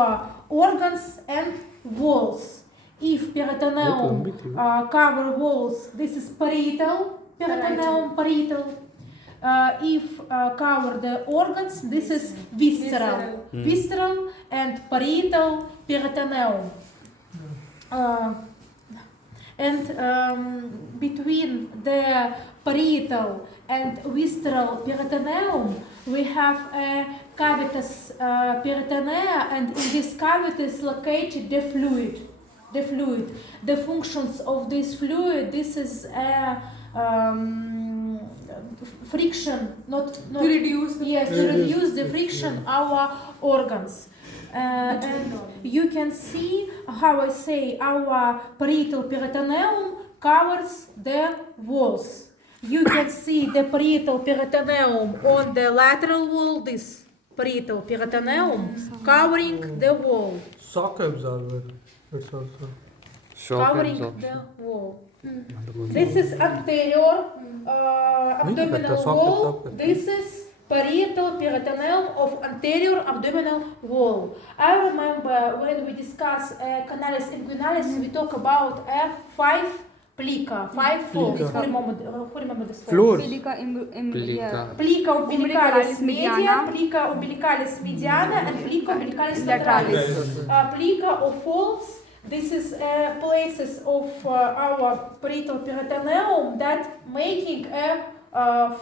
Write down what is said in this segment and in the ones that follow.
our organs and walls. If peritoneum cover walls, this is parietal peritoneum, parietal. If cover the organs, this is visceral, visceral and parietal peritoneum. And between the parietal and visceral peritoneum, we have a cavitas peritonea, and in this cavity is located the fluid. The functions of this fluid, this is a friction, not to reduce the friction our organs. And you can see how I say our parietal peritoneum covers the walls. You can see the parietal peritoneum on the lateral wall, this parietal peritoneum covering the wall. Shock absorber. It's also Covering the wall. This is anterior abdominal wall. This is parietal peritoneum of anterior abdominal wall. I remember when we discuss canalis inguinalis, we talk about 5 plica, 5 folds. Who remember this Floor. Plica umbilicalis media, plica umbilicalis mediana, and plica umbilicalis lateralis. Plica or folds. This is places of our parietal peritoneum that making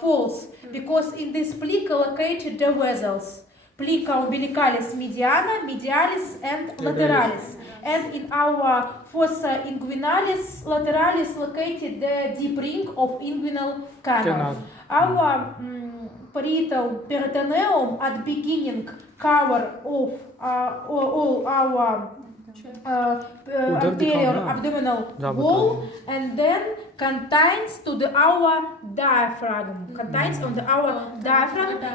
folds, because in this plica located the vessels. Plica umbilicalis mediana, medialis and lateralis. And in our fossa inguinalis lateralis located the deep ring of inguinal canal. Our parietal peritoneum at beginning cover of all our anterior abdominal wall, and then contains to the our diaphragm,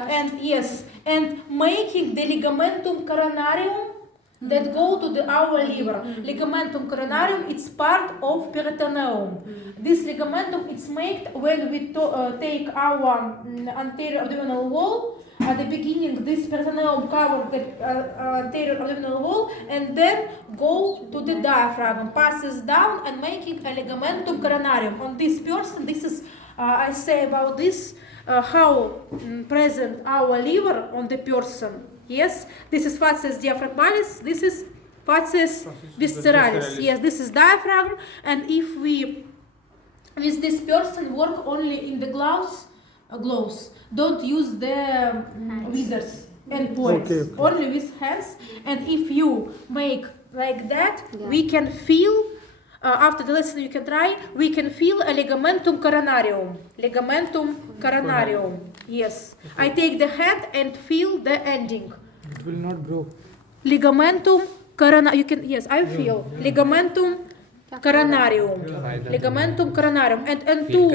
and yes, and making the ligamentum coronarium that go to the our liver. Ligamentum coronarium, it's part of peritoneum. This ligamentum, it's made when we take our anterior abdominal wall. At the beginning, this peritoneum covers the anterior abdominal wall, and then go to the diaphragm, passes down and making a ligamentum coronarium. On this person, this is I say about this how present our liver on the person. Yes, this is facies diaphragmalis. This is facies visceralis. Yes, this is diaphragm. And if we with this person work only in the gloves, don't use the withers and points, only with hands. And if you make like that, we can feel, after the lesson you can try, we can feel a ligamentum coronarium. Yes, I take the hand and feel the ending. it will not grow. Ligamentum coronarium, you can, yes, I feel ligamentum coronarium, and two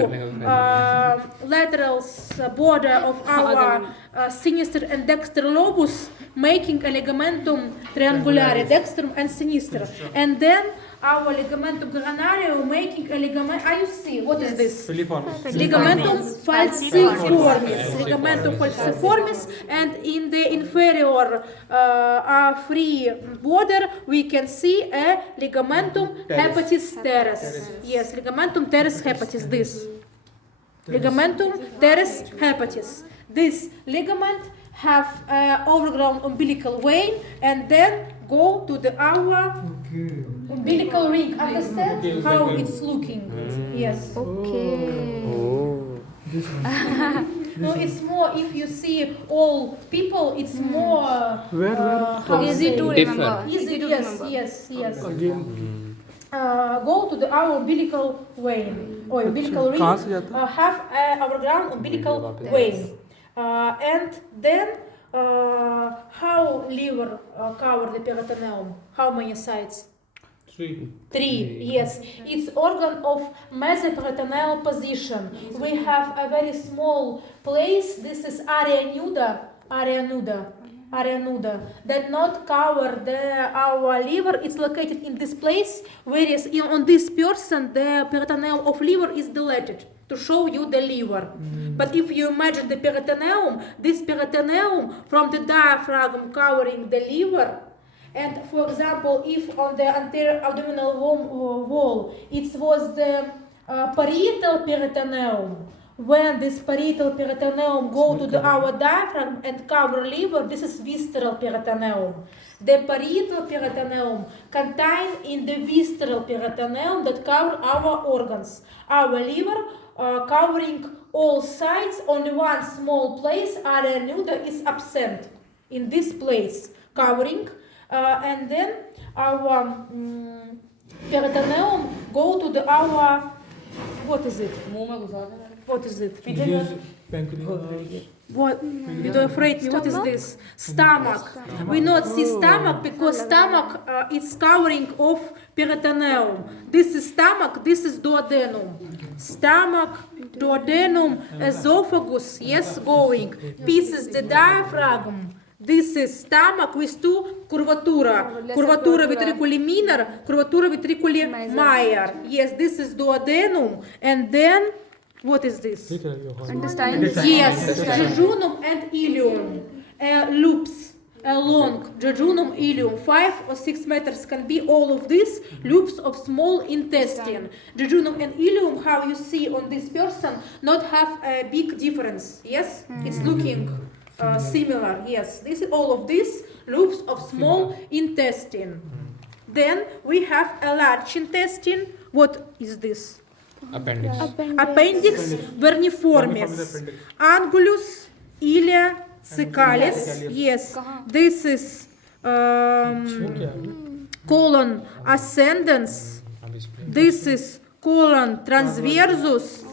lateral border of our sinister and dexter lobus, making a ligamentum triangulare, dextrum and sinister, and then our ligamentum coronarium making a ligament. You see what is this? Ligamentum falciformis, and in the inferior free border we can see a ligamentum hepatis teres. Yes, ligamentum teres hepatis. This ligamentum teres hepatis. This ligament have overgrown umbilical vein, and then go to the our umbilical ring. Understand how it's looking? Yes. Okay. No, it's more, if you see all people, it's more Easy to remember. Yes. Go to the our umbilical vein or umbilical ring. Have overgrown umbilical vein, and then how liver cover the peritoneum? How many sides? 3, yes. It's organ of mesoperitoneal position. We have a very small place. This is area nuda, that not cover our liver. It's located in this place, whereas on this person the peritoneum of liver is dilated to show you the liver. But if you imagine the peritoneum, this peritoneum from the diaphragm covering the liver, And for example, if on the anterior abdominal wall it was the parietal peritoneum, when this parietal peritoneum go to our diaphragm and cover liver, this is visceral peritoneum. The parietal peritoneum contained in the visceral peritoneum that cover our organs. Our liver covering all sides, only one small place, area nuda, is absent in this place, covering, and then our peritoneum go to our, what is it? What is it? Pancreas. What? You don't afraid me. What is this? Stomach. We not see stomach because stomach is covering of peritoneum. This is stomach. This is duodenum. Stomach, duodenum, esophagus. Yes, going. Pieces the diaphragm. This is stomach with two curvatura. Curvatura ventriculi minor, curvatura ventriculi major. Yes, this is duodenum, and then. What is this? Intestine. Yes, jejunum and ileum. Loops along jejunum, ileum. 5 or 6 meters can be all of these loops of small intestine. Jejunum and ileum, how you see on this person, not have a big difference. Yes, it's looking similar. Yes, this is all of these loops of small intestine. Then we have a large intestine. What is this? Appendix. Appendix verniformis, angulus, ilia, cecalis. Yes, this is colon ascendens. This is colon transversus.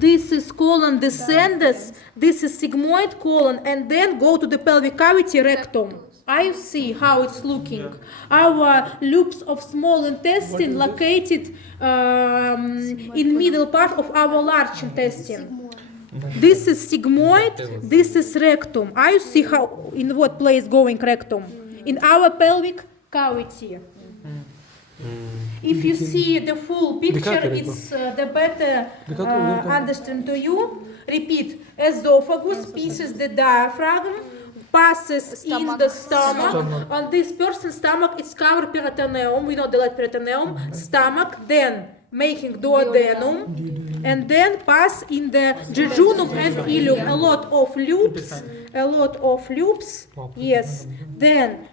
This is colon descendens. This is sigmoid colon, and then go to the pelvic cavity, rectum. I see how it's looking. Our loops of small intestine located in middle part of our large intestine. This is sigmoid, this is rectum. I see how, in what place going rectum? In our pelvic cavity. If you see the full picture, it's the better understand to you. Repeat, esophagus, pieces the diaphragm, passes in the stomach. On this person's stomach, it's covered peritoneum. We know the letter peritoneum. Stomach, then making duodenum, and then pass in the jejunum and ileum. A lot of loops. Yes. Then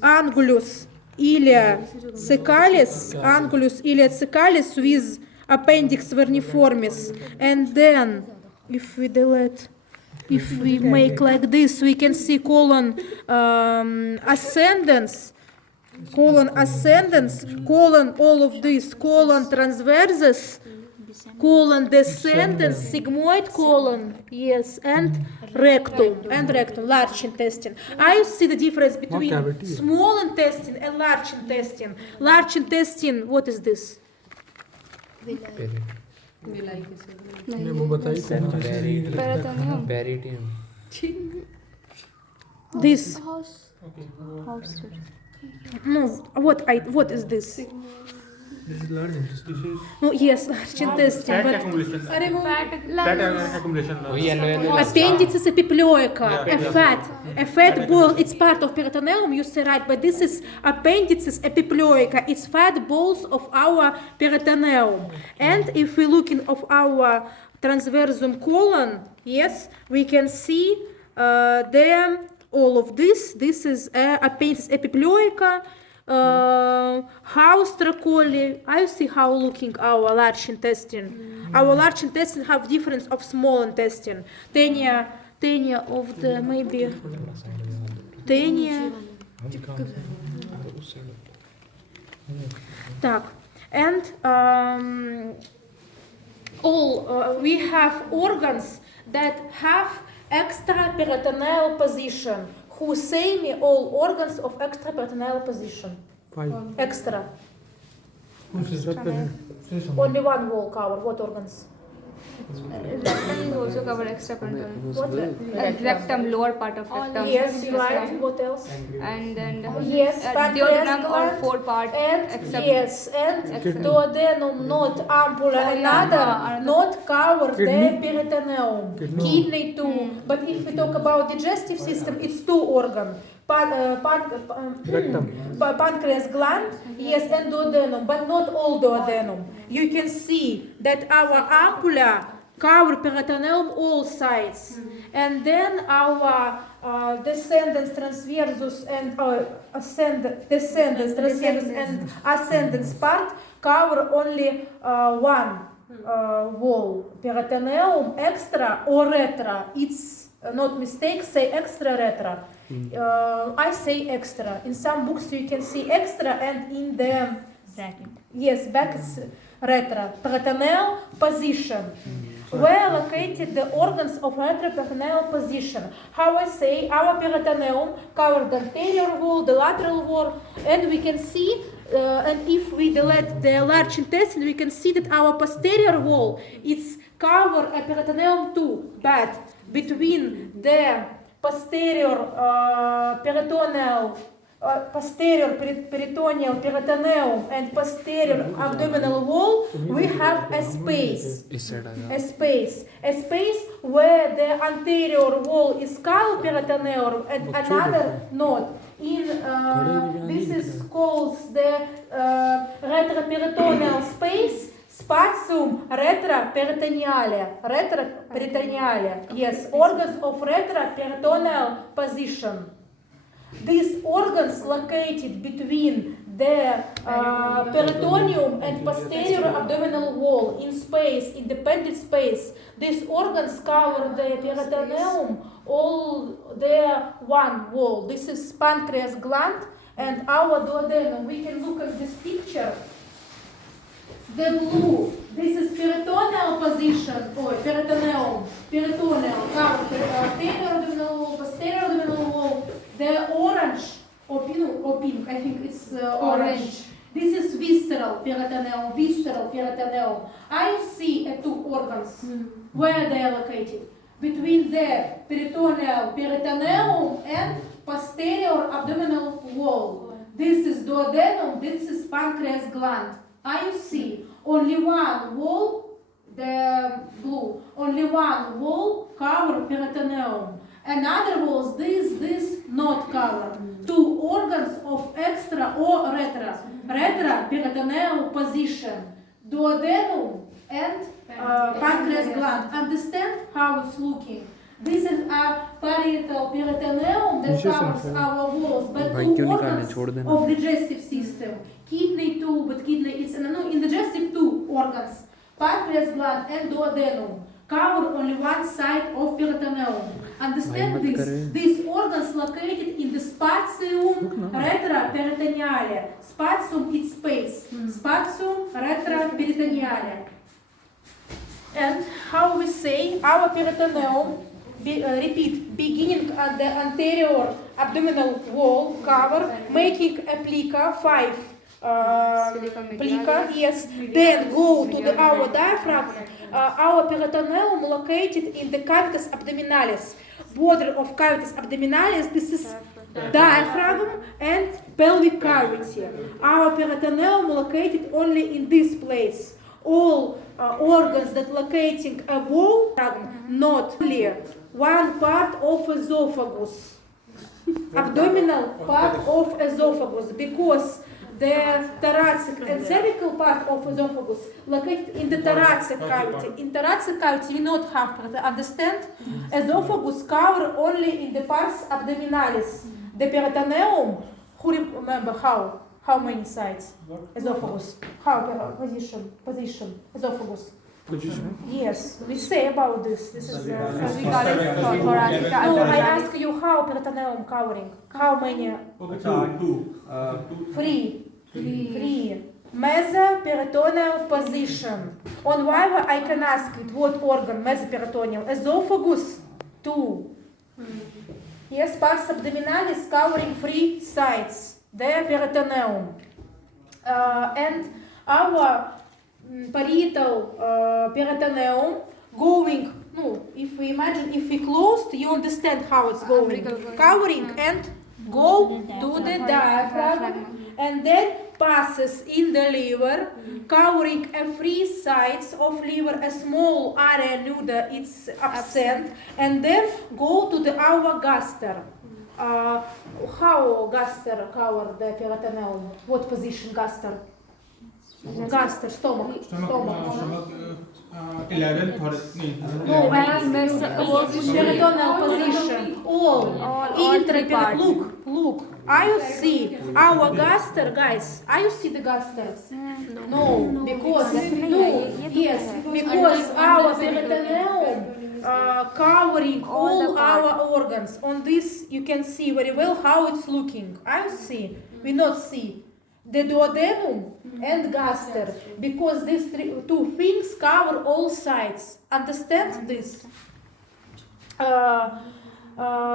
angulus, ilia, cecalis. Angulus, ilia, cecalis with appendix verniformis, and then if we delete. If we make like this, we can see colon ascendens, colon all of this, colon transversus, colon descendens, sigmoid colon, yes, and rectum, large intestine. I see the difference between small intestine and large intestine. Large intestine, what is this? Peritoneum. This. House. No, what is this? This is large intestine. No, yes, large intestine. Fat But accumulation. Fat Accumulation. Oh, yellow. appendix is epiploica, Yeah. a fat ball. It's part of peritoneum, you say right, but this is appendix is epiploica. It's fat balls of our peritoneum. And if we look in of our transversum colon, yes, we can see there all of this. This is appendix epiploica. Haustra coli. I see how looking our large intestine. Our large intestine have difference of small intestine. Tenia of the maybe tenia. Так. And we have organs that have extraperitoneal position. Who say me all organs of extraperitoneal position? 5. Extra. Which is represented. Only one wall cover. What organs? Rectum is also covered extra peritoneum. What? Rectum, lower part of rectum. Yes, right. What else? And then Yes, duodenum or pancreas four part. and except yes, and duodenum, not ampulla, another, another. not cover the Kidney? peritoneum. Kidney. Kidney too. But if we talk about digestive system, it's two organ. pancreas gland, yes, and duodenum, but not all duodenum. You can see that our ampulla cover peritoneum all sides, and then our descendens transversus and descendens transversus and ascendens part cover only one wall. Peritoneum extra or retra. It's not mistake. Say extra retra. I say extra. In some books you can see extra, and in the yes back it's retra. Peritoneal position. Where located the organs of retroperitoneal position? How I say our peritoneum covered the anterior wall, the lateral wall, and we can see. And if we delete the large intestine, we can see that our posterior wall it's cover a peritoneum too, but between the posterior peritoneal peritoneum and posterior abdominal wall, we have a space. A space where the anterior wall is covered peritoneum and another not. In this is called the retroperitoneal space, spatium retroperitoneale. Retroperitoneale. Yes, organs of retroperitoneal position. These organs located between the peritoneum and posterior abdominal wall in space, independent space. These organs cover the peritoneum, all the one wall. This is pancreas gland and our duodenum. We can look at this picture. The blue, this is peritoneal position, or peritoneum, cover anterior abdominal wall, posterior abdominal wall. The orange, or pink, I think it's orange. This is visceral peritoneum, I see two organs. Where they are located? Between the peritoneum and posterior abdominal wall. This is duodenum, this is pancreas gland. I see only one wall, the blue, only one wall cover peritoneum. Another walls, this not cover. Two organs of extra or retroperitoneal position, duodenum and pancreas gland. Understand how it's looking? This is a parietal peritoneum that covers our walls, but two organs of digestive system. Kidney too, but kidney is in digestive two organs, pancreas gland and duodenum. Cover only one side of peritoneum. Understand this? These organs located in the spatium retroperitoneale. Spatium is space. Spatium retroperitoneale. And how we say our peritoneum, repeat, beginning at the anterior abdominal wall cover, making a plica 5. Plica, yes. Then go to our diaphragm. Our peritoneum located in the cavitas abdominalis. Border of cavitas abdominalis, this is diaphragm and pelvic cavity. Our peritoneum located only in this place. All organs that locating above, not clear. One part of esophagus, abdominal part of esophagus, because the thoracic and cervical part of esophagus located in the thoracic cavity. In thoracic cavity, we not have, understand? Esophagus cover only in the pars abdominalis. The peritoneum, who remember how many sides? Esophagus. How position, esophagus. Yes, we say about this. This is we got it for thoracic. no, I ask you how peritoneum covering. How many? Three. Mesoperitoneal position. On Viva I can ask it what organ, mesoperitoneal. Esophagus, 2. Yes, pars abdominalis covering 3 sides. The peritoneum. And our parietal peritoneum going, no, if we imagine, if we closed, you understand how it's going. Covering and go to the diaphragm and then passes in the liver, covering 3 sides of liver, a small area nuda, it's absent, and then go to the our gaster. how gaster cover the peritoneum? What position gaster? Gaster, stomach. Stomach 11 No, peritoneal All position. All three parts. Look. Are you see our gaster, guys? Are you see the gaster? No, because because our peritoneum covering all our organs. On this you can see very well how it's looking. I see. We not see the duodenum and gaster because these two things cover all sides. Understand this?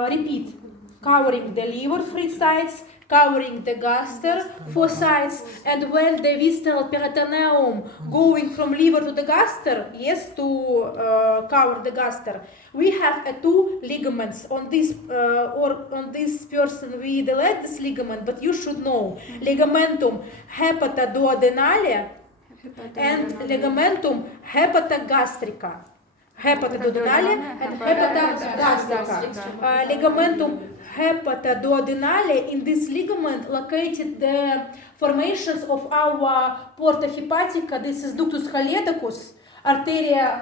Repeat. Covering the liver 3 sides, covering the gaster 4 sides, and when the visceral peritoneum going from liver to the gaster, yes, to cover the gaster, we have 2 ligaments. On this on this person we delete this ligament, but you should know ligamentum hepatoduodenale and ligamentum hepatogastrica. Hepatoduodenale and hepatogastrica. Ligamentum hepatoduodenale, in this ligament located the formations of our porta hepatica. This is ductus hiatus, arteria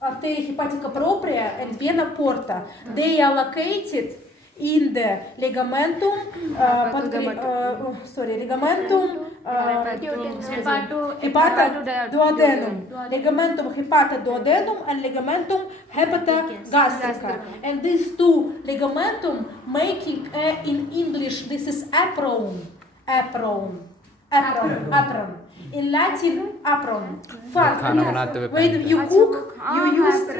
hepatica propria and vena porta. They are located in the ligamentum ligamentum hepatoduodenum, ligamentum hepatoduodenum and ligamentum hepatogastrica. And these 2 ligamentum making in English this is apron. In Latin, apron. When you cook,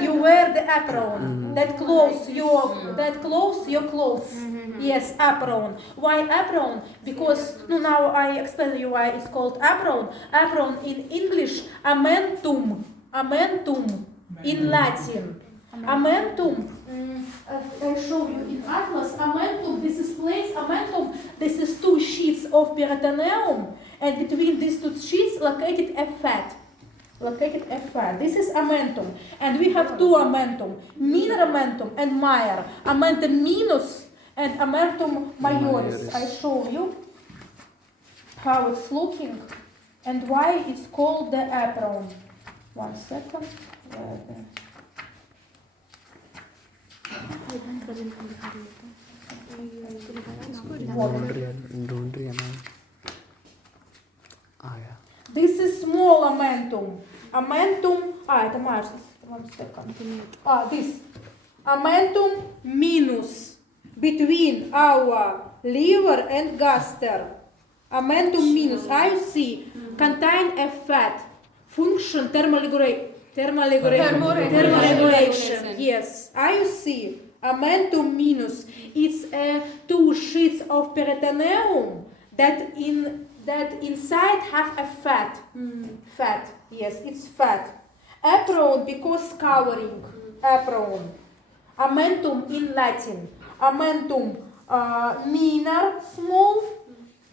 you wear the apron that close your clothes. Yes, apron. Why apron? Because now I explain you why it's called apron. Apron in English, amentum in Latin. Amentum. I show you in Atlas. Amentum. This is place. Amentum. This is 2 sheets of peritoneum. And between these 2 sheets located a fat. This is amentum. And we have 2 amentum. Minor amentum and major. Amentum minus and amentum majoris. I show you how it's looking and why it's called the apron. 1 second. This is small amentum. Это Mars. 1 second. This. Amentum minus between our liver and gaster. Amentum minus. I see. Contain a fat. Function thermoregulation. Yes. I see. Amentum minus. It's 2 sheets of peritoneum that inside have a fat. Fat. Yes, it's fat. Apron because covering. Apron. Amentum in Latin. Amentum minor, small.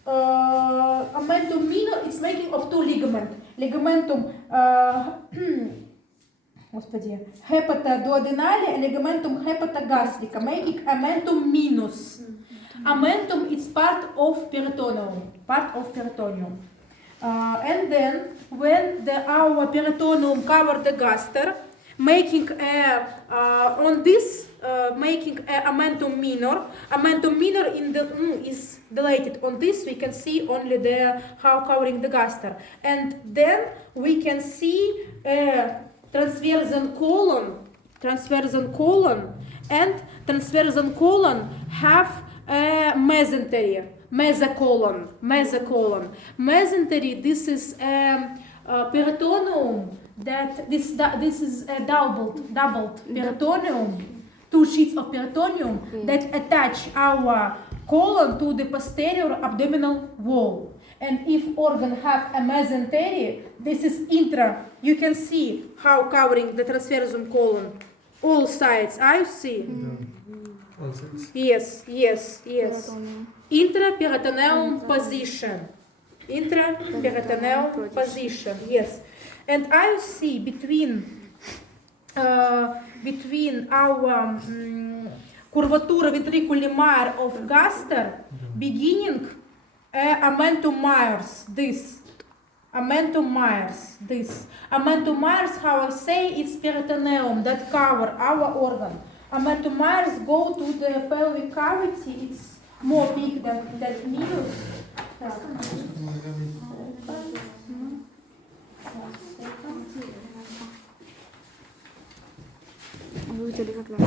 Amentum minor, it's making of 2 ligaments. Ligamentum hepatoduodenale and ligamentum hepatogastrica, making amentum minus. Amentum is part of peritoneum. And then when our peritoneum cover the gaster, making on this making amentum minor. Amentum minor in the is dilated. On this we can see only the how covering the gaster, and then we can see transverse colon, and transverse colon have a mesentery. Mesocolon. Mesentery. This is peritoneum. This is a doubled peritoneum. 2 sheets of peritoneum that attach our colon to the posterior abdominal wall. And if organ have a mesentery, this is intra. You can see how covering the transversum colon, all sides. I see. All sides. Yes. Intraperitoneum position. Intraperitoneum position. Yes. And I see between our curvatura ventriculi major of Gaster, beginning amentum majors, this. Amentum majors, this. Amentum majors, how I say, it's peritoneum that cover our organ. Amentum majors go to the pelvic cavity, it's more big than meus. अभी चलेगा class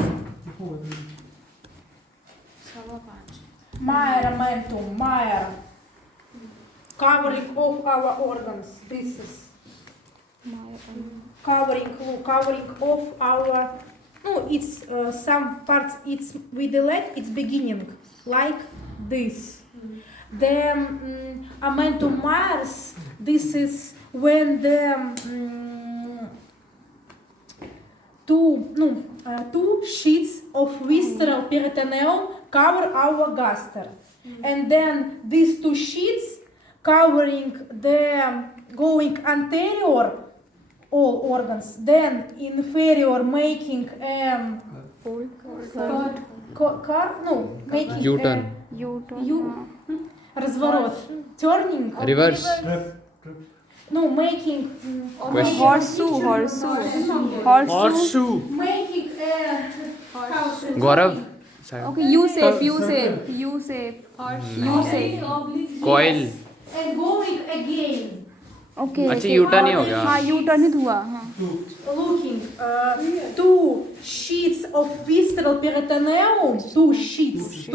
Major amentum, major. Covering of our organs, this is. Covering of our, no, it's some parts, it's with the leg, it's beginning, like this. The amentum majors, this is when the two sheets of visceral peritoneum cover our gaster. And then these two sheets covering the going anterior all organs, then inferior making making U-turn. разворот, turning, Reverse. no, making horseshoe making Gaurav. okay U shape Coil. and going again. okay अच्छा U-turn ही हो गया. हाँ U-turn ही हुआ हाँ Looking, two sheets of visceral peritoneum, two sheets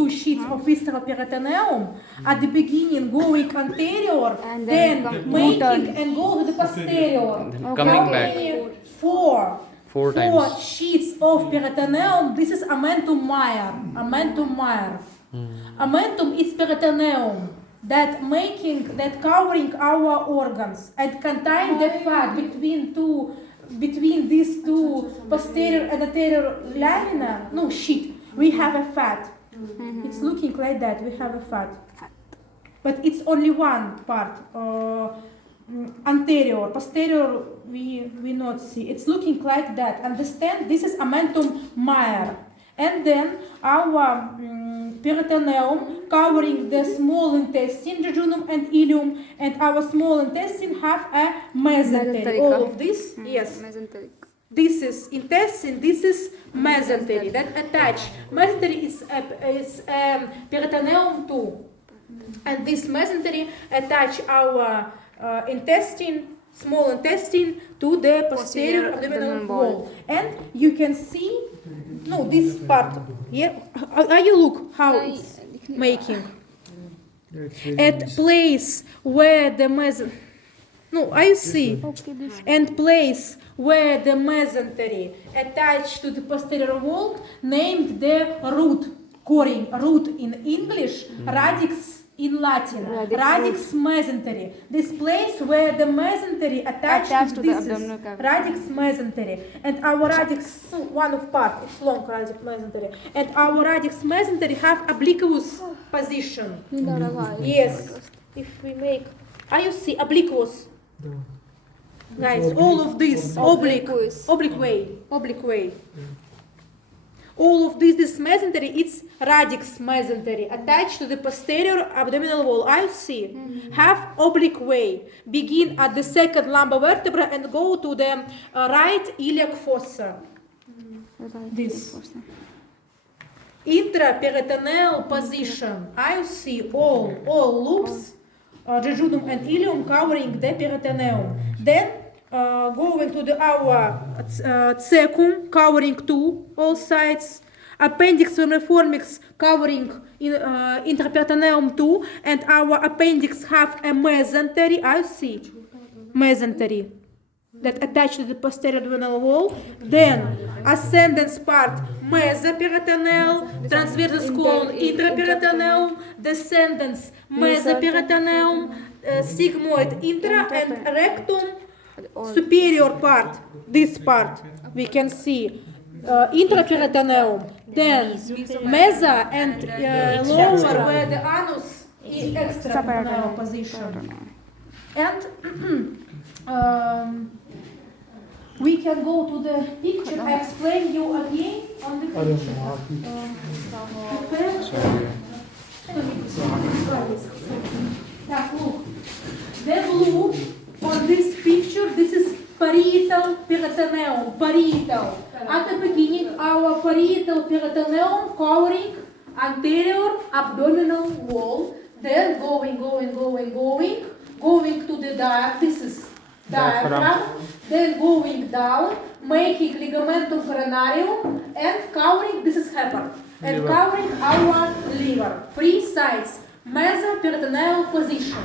of visceral peritoneum at the beginning going anterior, And then then making U-turn. and go to the posterior. Then coming How back. many? Four times. sheets of peritoneum. This is amentum major. Amentum is peritoneum that covering our organs and contain the fat between these two posterior and anterior lamina, sheet. We have a fat. It's looking like that. We have a fat, but it's only one part. Anterior, posterior, we not see. It's looking like that. Understand? This is amentum major. And then our peritoneum covering the small intestine, jejunum and ileum, and our small intestine have a mesentery. All of this, yes. mesenteric This is intestine, this is mesentery that attach. Mesentery is peritoneum too. And this mesentery attach our intestine, small intestine to the posterior abdominal wall. And you can see, this part. Yeah, you look how it's making. At place where the I see. And place where the mesentery attached to the posterior wall, named the root in English, radix in Latin, radix mesentery. This place where the mesentery attached to this abdominal cavity. Radix mesentery. And our radix, one of part, it's long radix mesentery. And our radix mesentery have obliquous position. Yes. If we make, you see obliquous? Guys, all of this oblique way. All of this mesentery, it's radix mesentery attached to the posterior abdominal wall. I see. Have oblique way. Begin at the second lumbar vertebra and go to the right iliac fossa. This. Intraperitoneal position. I see all loops, jejunum and ileum covering the peritoneum. Then going to our cecum covering all sides, appendix vermiformix covering intraperitoneum too, and our appendix have a mesentery. I see mesentery that attached to the posterior abdominal wall. Then ascendens part mesoperitoneal, transversus colon intraperitoneal, descendens mesoperitoneal, sigmoid intra and rectum. Superior part, this part, we can see intraperitoneal, then mesa and lower where the anus is extraperitoneal position. And we can go to the picture. I explain you again on the picture. Так, look. Then look on this picture. This is parietal peritoneum. Parietal. At the beginning, our parietal peritoneum covering anterior abdominal wall. Then going to the diaphragm. This is diaphragm. Then going down, making ligamentum coronarium and covering. This is heparin. And covering our liver. Three sides. Mesoperitoneal position.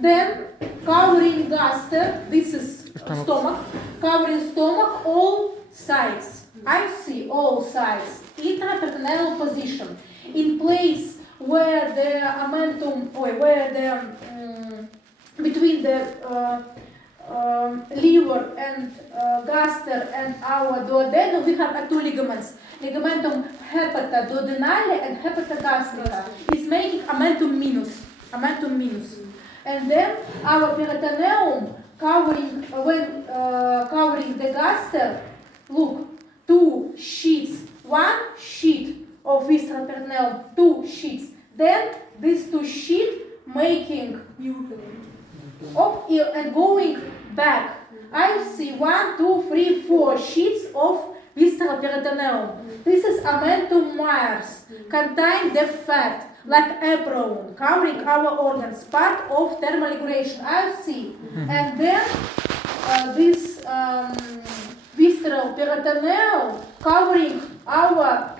Then covering gaster, this is stomach, covering stomach, all sides. I see all sides. Intraperitoneal position. In place where the amentum, or where the, between the liver and gaster and our duodenum, we have two ligaments. Ligamentum hepatoduodenale and hepatogastrica. It's making amentum minus. Amentum minus. And then our peritoneum covering covering the gaster. Look, two sheets. One sheet of visceral peritoneum, two sheets. Then these two sheets making and going back. I see 1, 2, 3, 4 sheets of visceral peritoneum. This is amentum Myers, contain the fat, like apron, covering our organs, part of thermal regulation. I see. And then this visceral peritoneum covering our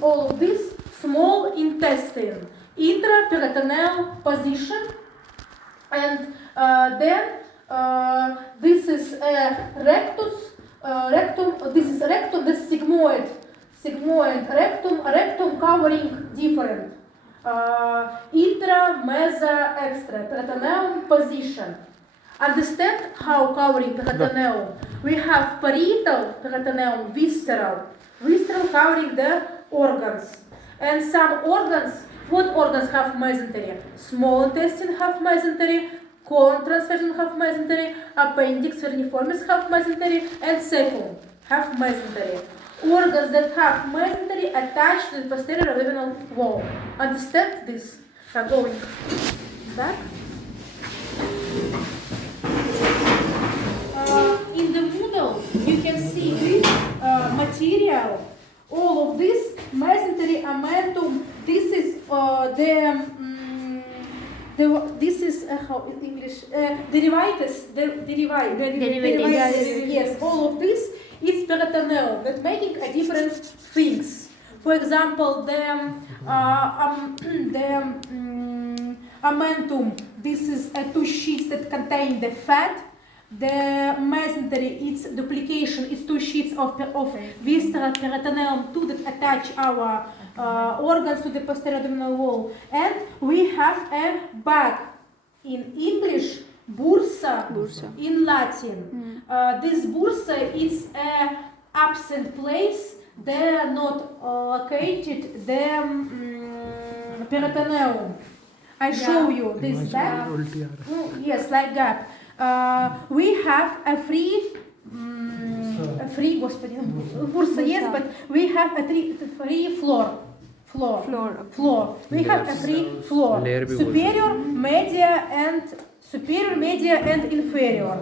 all of this small intestine, intraperitoneal position, and then this is rectus. Rectum, this is rectum, this is sigmoid rectum covering different intra, meso, extra, peritoneum position. Understand how covering peritoneum? We have parietal peritoneum, visceral covering the organs. And some organs, what organs have mesentery? Small intestine have mesentery, colon transversus have mesentery, appendix verniformis have mesentery, and cephum have mesentery. Organs that have mesentery attached to the posterior abdominal wall. Understand this? Going back. In the middle, you can see this material. All of this mesentery amentum. This is this is how in English derivatus. Yes, all of this is peritoneal that making a different things. For example, the amentum. This is two sheets that contain the fat. The mesentery, its duplication is two sheets of visceral peritoneum, two that attach our organs to the posterior abdominal wall. And we have a bag. In English, bursa. In Latin. This bursa is an absent place. They are not located the peritoneum. I show you this bag. Yes, like gap. We have a free, господи, bursa, yes, but we have a free floor. We have a free floor. Superior, media, and inferior.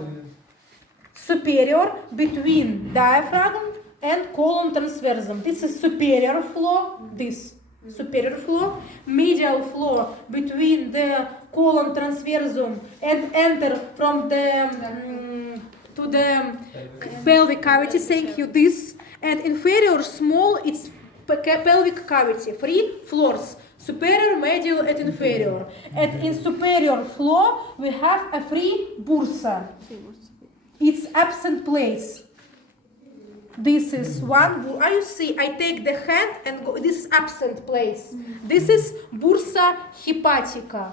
Superior between diaphragm and colon transversum. This is superior floor. This superior floor. Medial floor between the colon transversum and enter from the to the pelvic cavity. Thank you. This and inferior small. It's pelvic cavity. Three floors: superior, medial, and inferior. And in superior floor we have a free bursa. It's absent place. This is one. You see, I take the hand and go. This is absent place. This is bursa hepatica.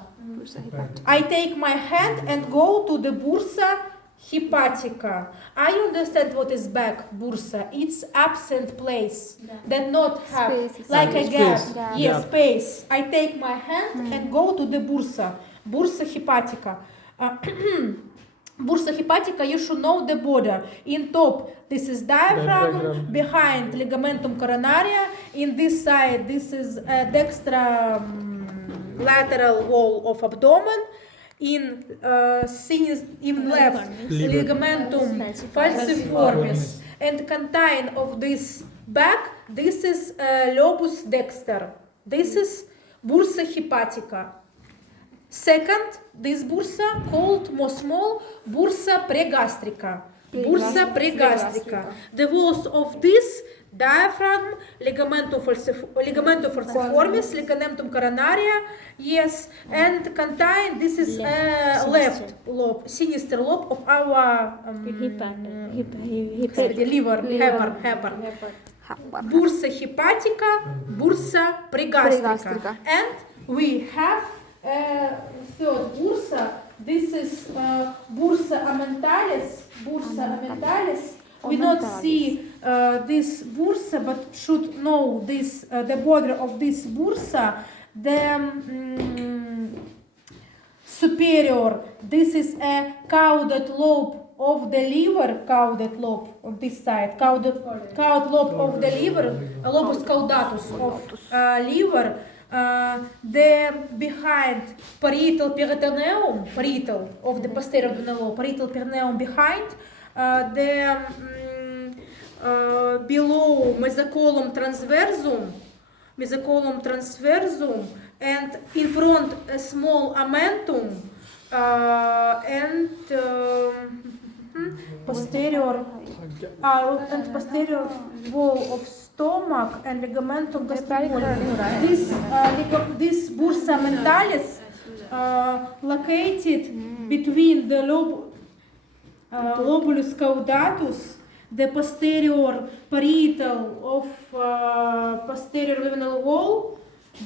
I take my hand and go to the bursa hepatica. I understand what is back bursa. It's absent place that not have Space. like a gap. Yeah. Yes, space. I take my hand and go to the bursa hepatica. bursa hepatica, you should know the border. In top, this is diaphragm. Behind, ligamentum coronaria. In this side, this is dextra lateral wall of abdomen. In left, ligamentum falciformis. And contain of this back, this is lobus dexter. This is bursa hepatica. Second, this bursa called more small bursa pregastrica. Bursa pregastrica. The walls of this diaphragm, ligamentum falciformis, ligamentum coronaria, yes, and contain, this is left lobe, sinister lobe of our liver, heparin. Bursa hepatica, bursa pregastrica. And we have third bursa. This is bursa aumentalis. We not see this bursa, but should know this the border of this bursa. The superior. This is a caudate lobe of the liver. Caudate lobe on this side. Caudate lobe of the liver. Lobus caudatus of liver. The behind parietal peritoneum, parietal of the posterior abdominal, parietal peritoneum behind, the below mesocolum transversum, and in front a small amentum, and posterior wall of stomach and ligamentum gastrocnemius. This bursa aumentalis located between the lobulus caudatus, the posterior parietal of posterior luminal wall,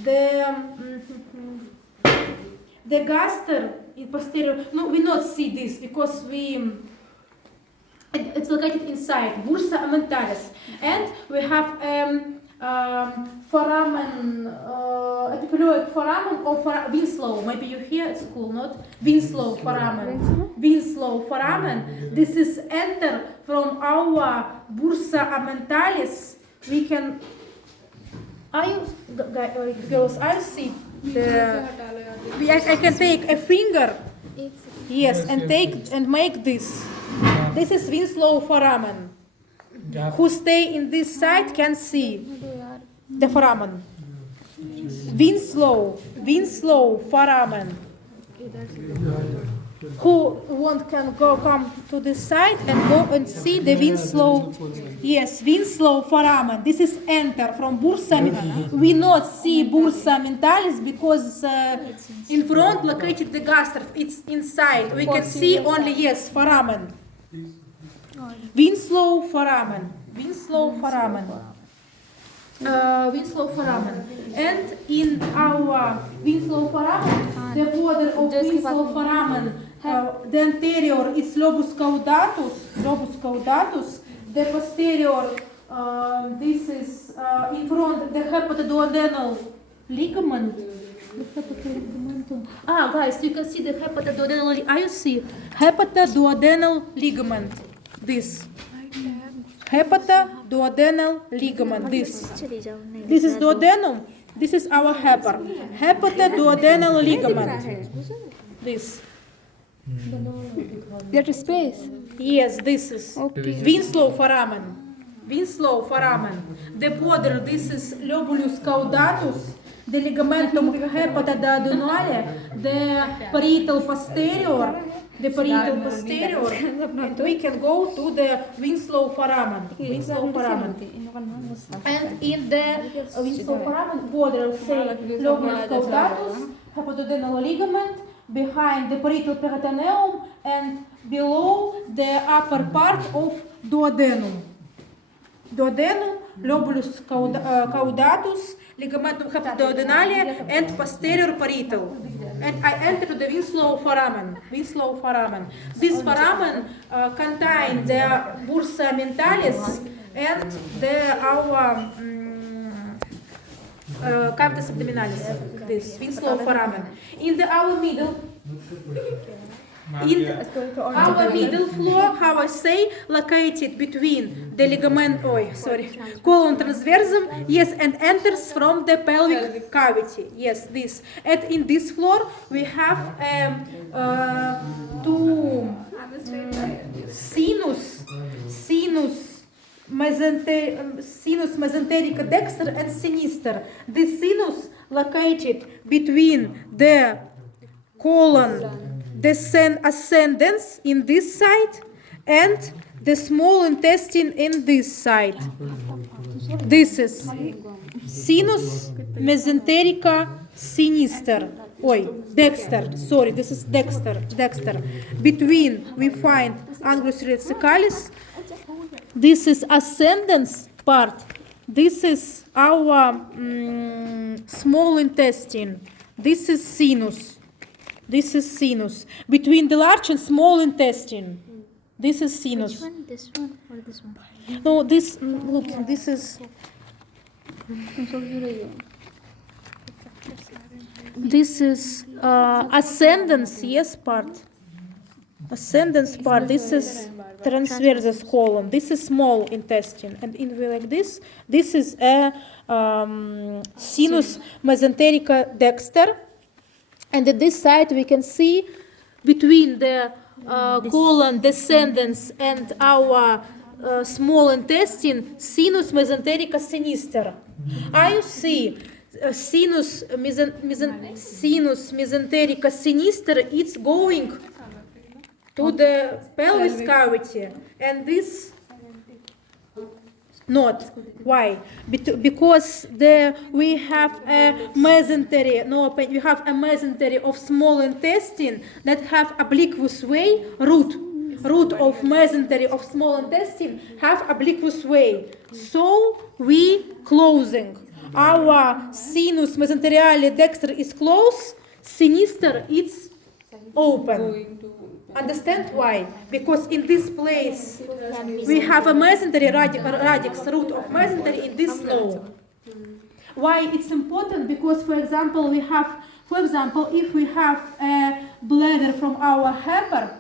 the gaster in posterior. No, we not see this because it's located inside bursa aumentalis, and we have foramen, epiphyloid foramen or Winslow. Maybe you hear at school, not Winslow foramen. Winslow foramen. This is enter from our bursa aumentalis. We can. Girls, I see. I can take a finger. Yes, and make this. This is Winslow foramen. Who stay in this side can see the foramen. Winslow foramen. Who can come to this side and go and see the Winslow. Yes, Winslow foramen. This is enter from bursa. We not see bursa aumentalis because in front located the gaster. It's inside. We can see only foramen. Winslow foramen. And in our Winslow foramen, the border of Winslow foramen, the anterior is lobus caudatus. The posterior, this is in front the hepatoduodenal ligament. Guys, you can see the hepatoduodenal. You see hepatoduodenal ligament. This hepatoduodenal ligament. This is duodenum. This is our hepatoduodenal ligament. This. That is space. Yes, this is Winslow foramen. The border. This is lobulus caudatus. The ligamentum hepatoduodenale. The parietal posterior. And we can go to the Winslow foramen. And in the Winslow foramen border, say lobulus caudatus, hepatoduodenal ligament, behind the parietal peritoneum, and below the upper part of duodenum. Lobulus caudatus, ligamentum hepatoduodenale, and posterior parietal. And I enter the Winslow foramen. This foramen contain the bursa aumentalis and our cavitas abdominalis. This Winslow foramen. In our middle, in our middle floor, how I say, located between the colon transversum, yes, and enters from the pelvic cavity, yes, this. And in this floor, we have two sinus mesenterica dexter and sinister. The sinus located between the colon ascendens in this side and the small intestine in this side. This is sinus mesenterica sinister. Dexter. Sorry, this is dexter. Between we find angulus cervicalis. This is ascendens part. This is our small intestine. This is sinus. Between the large and small intestine. This is sinus. Which one? This one or this one? No, this, look, this is... This is ascendens, yes, part. Ascendens part. This is transversus colon. This is small intestine, and in like this is a sinus mesenterica dexter. And at this side we can see between the colon descendens and our small intestine sinus mesenterica sinister. I see sinus mesenterica sinister. It's going to the pelvis cavity, and this not. Why? Because we have a mesentery. We have a mesentery of small intestine that have obliquous way root of mesentery of small intestine have obliquous way. So we closing. Our sinus mesenteriale dexter is closed, sinister it's open. Understand why? Because in this place we have a mesentery radix root of mesentery in this node. Why it's important? Because for example if we have a bladder from our hammer,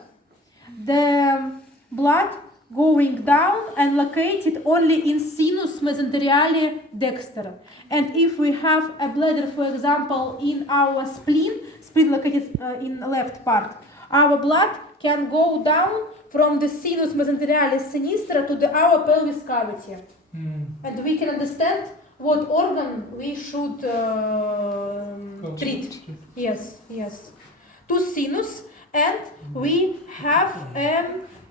the blood going down and located only in sinus mesenteriale dexter. And if we have a bladder, for example, in our spleen located in left part, our blood can go down from the sinus mesenteriale sinistra to our pelvis cavity. And we can understand what organ we should treat. Yes. Two sinus, and we have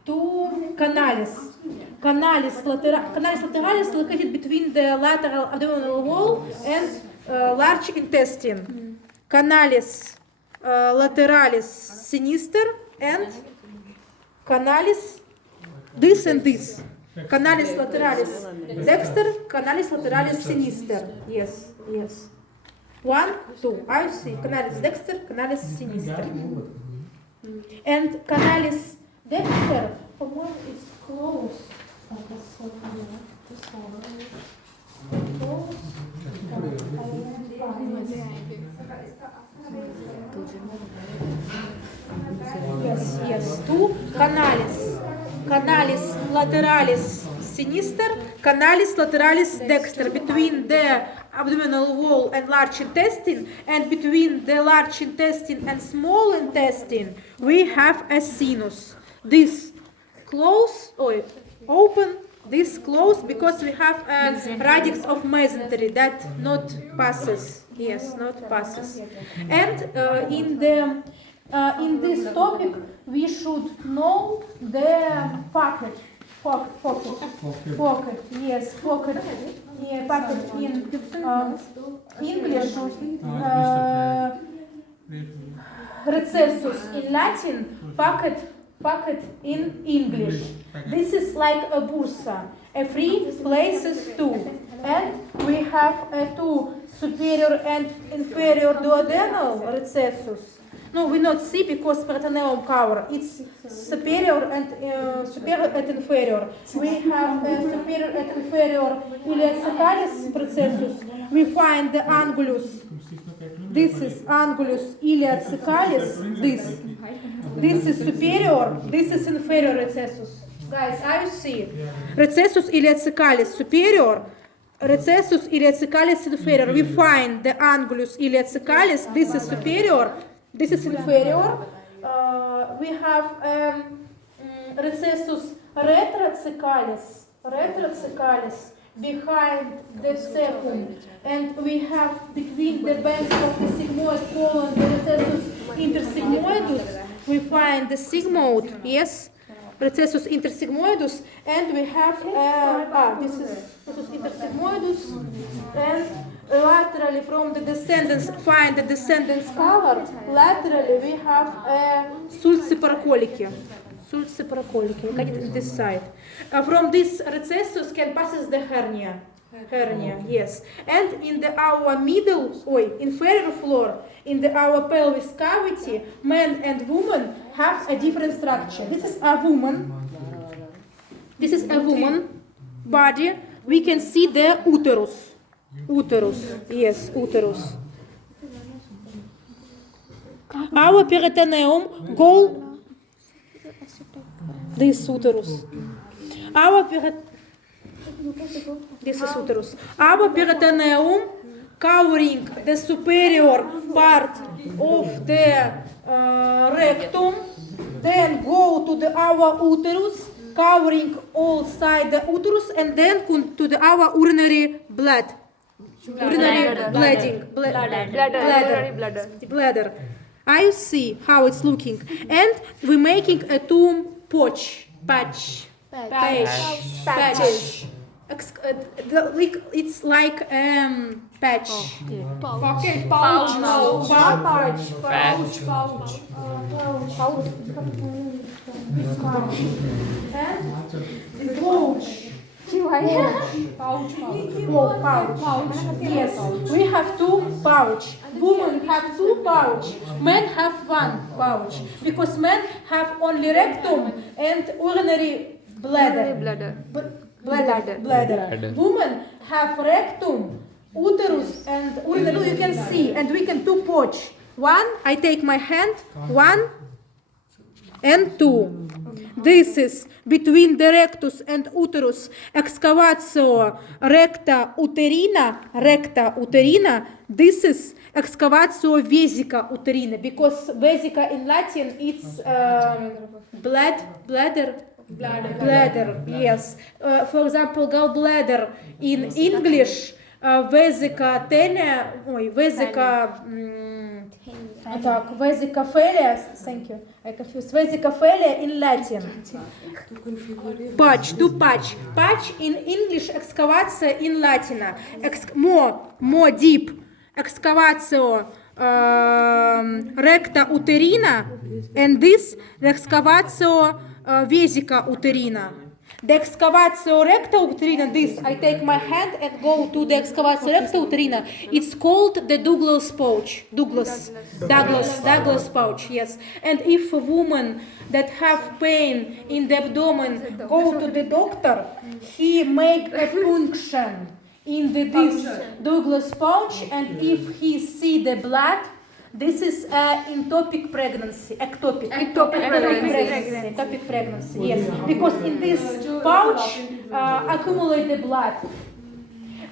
two canalis. Canalis lateralis located between the lateral abdominal wall and large intestine. Canalis lateralis sinister and canalis this and this. Canalis lateralis dexter, canalis lateralis sinister. Yes. 1, 2. I see canalis dexter, canalis sinister. And canalis dexter, is close. Yes. 2. Canalis lateralis sinister, canalis lateralis dexter, between the abdominal wall and large intestine, and between the large intestine and small intestine we have a sinus. This close or open, this close, because we have a radix of mesentery that not passes. Yes, not passes. And in this topic we should know the pocket. Yes, pocket. Yeah, pocket in English. Recessus in Latin, pocket in English. This is like a bursa, a free places too. And we have two superior and inferior duodenal recessus. No, we not see because peritoneum cover. It's superior and inferior. We have superior and inferior iliacecalis processus. We find the angulus. This is angulus iliacecalis. This. This is superior, this is inferior recessus. Guys, are you see? Recessus iliacicalis superior, recessus iliacicalis inferior. We find the angulus iliacicalis, this is superior, this is inferior. We have recessus retrocecalis behind the secum, and we have between the bands of the sigmoid colon the recessus intersigmoidus. We find the sigmoid, yes, recessus intersigmoidus, and we have this is intersigmoidus, and laterally from the descendants find the descendants color. Laterally we have sulciparacolici. Look at it this side. From this recessus can passes the hernia. Yes. And in our inferior floor, in our pelvis cavity, man and woman have a different structure. This is a woman. This is a woman body. We can see the uterus. Yes, uterus. Our peritoneum go. This uterus. This is uterus. Our peritoneum covering the superior part of the rectum, then go to our uterus, covering all side the uterus, and then to our urinary blood. Urinary bleeding. Bladder. I see how it's looking. And we're making a tomb patch. It's like patch. Pocket, pouch. And pouch. Pouch. Yes, we have two pouch. Women have two pouch. Men have one pouch. Because men have only rectum and urinary bladder. Women have rectum, uterus, and urinary. You can see, and we can two pouch. One, I take my hand. One and two. This is between the rectus and uterus, excavatio recta uterina. This is excavatio vesica uterina, because vesica in Latin it's bladder. Yes. For example, gallbladder in English, vesica vesica thank you, I confused. Vesica in Latin. Patch in English, excavatio in Latin. More deep. Excavatio recta uterina, and this excavatio vesica uterina. The excavatio recta uterina, this, I take my hand and go to the excavatio recta uterina. It's called the Douglas pouch. Douglas pouch, yes. And if a woman that have pain in the abdomen go to the doctor, he make a punction in this Douglas pouch, and if he see the blood, this is ectopic pregnancy. Ectopic pregnancy, yes. Because in this pouch accumulate the blood.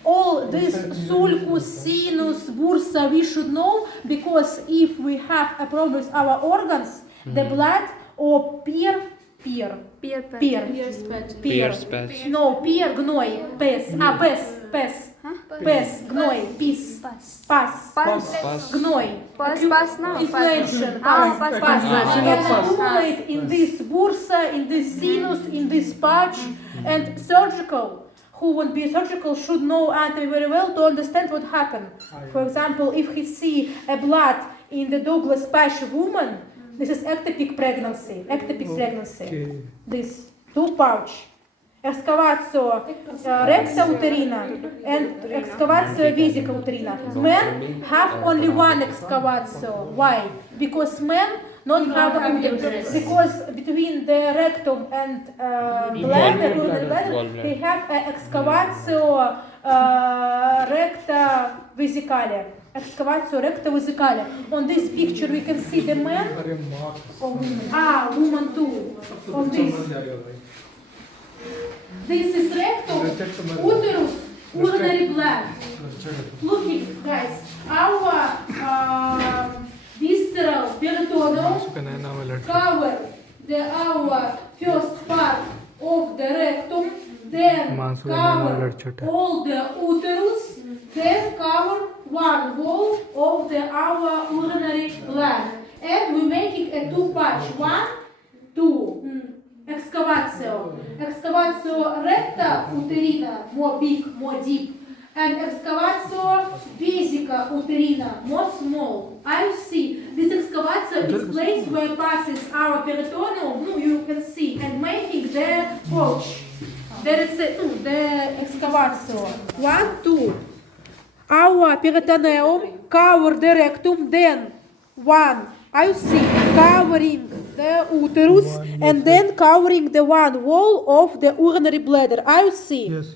All this sulcus, sinus, bursa we should know, because if we have a problem with our organs, the blood or peer, no, peer, gnoi, pes, gnoi, pis, pas, gnoi, inflation, accumulate in this bursa, in this sinus, in this pouch, and surgical. Who won't be surgical should know anatomy very well to understand what happened. For example, if he see a blood in the Douglas pouch woman, this is ectopic pregnancy. This two pouch. Excavatio recta uterina and excavatio vesica uterina. Men have only one excavatio. Why? Because men not have uterus. Because between the rectum and bladder, they have excavatio recta vesicale. Excavation recta vesicale. On this picture we can see the man. Woman too. On this. This is rectum, uterus, urinary bladder. Looking, guys, our visceral peritoneum cover our first part of the rectum, then cover all the uterus, then cover one wall of our urinary bladder. And we're making a two-patch. 1, 2. Excavatio recta uterina, more big, more deep. And excavatio vesica uterina, more small. I see. This excavatio is place where passes our peritoneum, you can see, and making the pouch. There is the excavatio. 1, 2. Our peritoneum cover the rectum, then 1. I see covering the uterus and then covering the one wall of the urinary bladder. I see. Yes.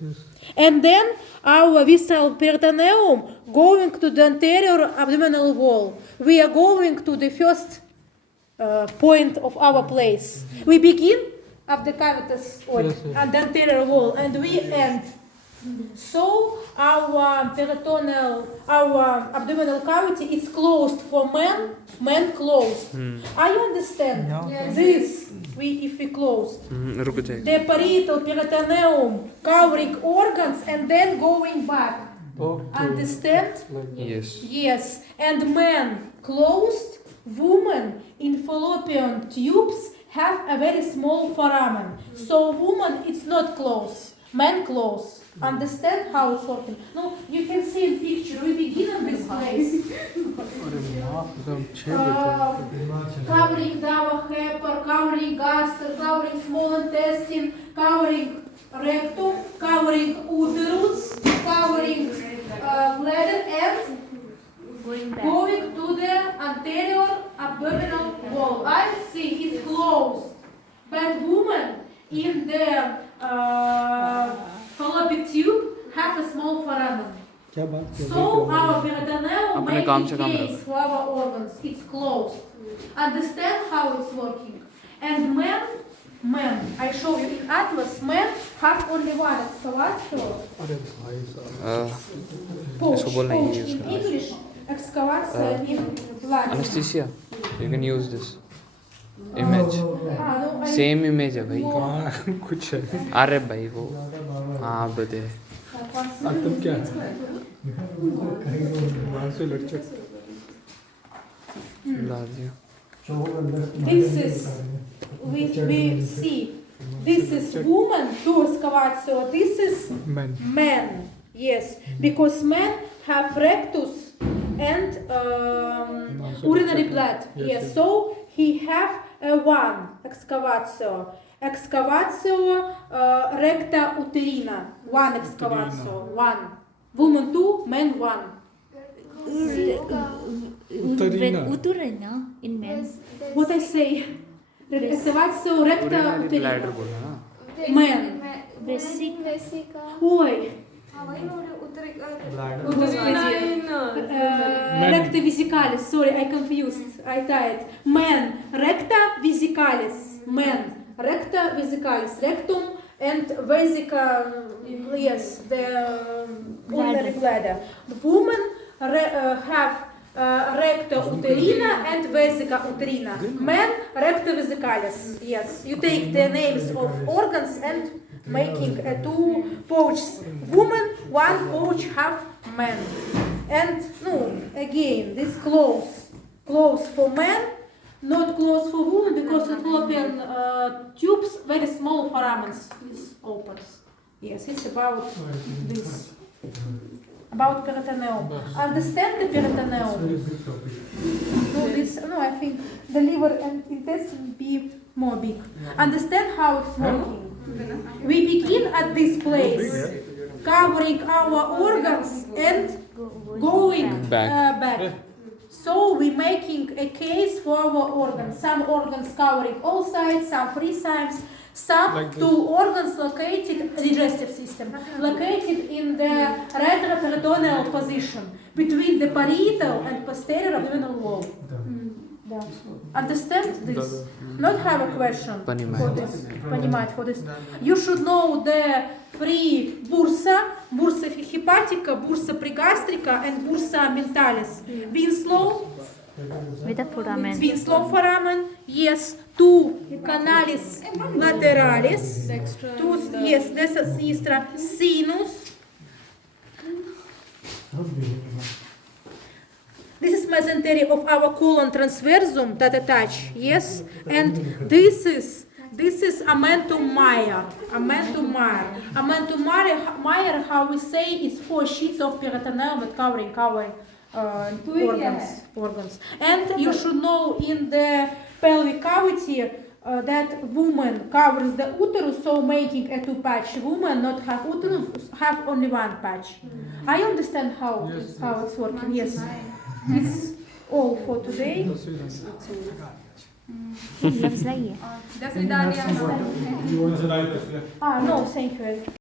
And then our visceral peritoneum going to the anterior abdominal wall. We are going to the first point of our place. We begin of the cavitas and the anterior wall, and we end. So our peritoneal, our abdominal cavity is closed for men closed. Are you understand? Yes. This, if we closed. रुक जाएगा The parietal peritoneum covering organs and then going back. Understand? yes Yes. And men closed, women in fallopian tubes have a very small foramen. So woman it's not close, men close. Understand how it's working? No, you can see in picture. We begin in this place. Covering our heifer, covering gaster, covering small intestine, covering rectum, covering uterus, covering bladder, and going to the anterior abdominal wall. I see it's closed, but woman in the fallopian tube have a small foramen. So our peritoneum अपने काम से making काम case for our organs. It's closed. Understand how it's working. And men, I show you in Atlas, men have only one excavatio. इसको बोलना ही use In करना English, excavatio in Latin. anesthesia you can use this image No, I- same image है भाई कुछ है अरे भाई वो हाँ बते तब क्या है वहाँ से लड़चक ला दिया This is, we see, this is woman to excavatio, this is men. Yes, because men have rectus and urinary bladder. Yes, so he have a one excavatio. Excavatio recta uterina. One excavatio. One. Woman two, men one. Uterina in men. What I say? Excavatio recta urinary bladder uterina. बोला ना Men. Vesica. Oi. Recta vesicalis. Sorry, I confused. I tired. Men. Recta vesicalis. Men. Recta vesicalis. Rectum and vesica. Yes, the urinary bladder. The women have recta uterina and vesica uterina. Men recta vesicalis. Yes, you take the names of organs and making two pouches. Woman, one pouch have men. And no, again, this close for men, not close for women because in fallopian tubes very small foramens. This opens. Yes, it's about this. About peritoneum. Understand the peritoneum? No, I think the liver and intestine be more big. Understand how it's working? We begin at this place, covering our organs and going Back. back. So we're making a case for our organs. Some organs covering all sides, some free sides, some Like two organs located, digestive system, located in the retroperitoneal position between the parietal and posterior abdominal wall. Да. Understand this? Not have a question Понимаю. for this. Понимать for this. You should know the three bursa, bursa hepatica, bursa pregastrica, and bursa mentalis. Winslow, With a foramen. Winslow foramen, yes, two canalis lateralis, two, yes, destra sinistra sinus. This is mesentery of our colon transversum that attach, yes, and this is amentum major, amentum major. Amentum major, how we say, is 4 sheets of peritoneum that covering organs. And you should know in the pelvic cavity that woman covers the uterus, so making a 2-patch. Woman not have uterus, have only 1 patch. I understand how it's working. Yes, it's all for today. Навзаєм. До свидания. No, thank you.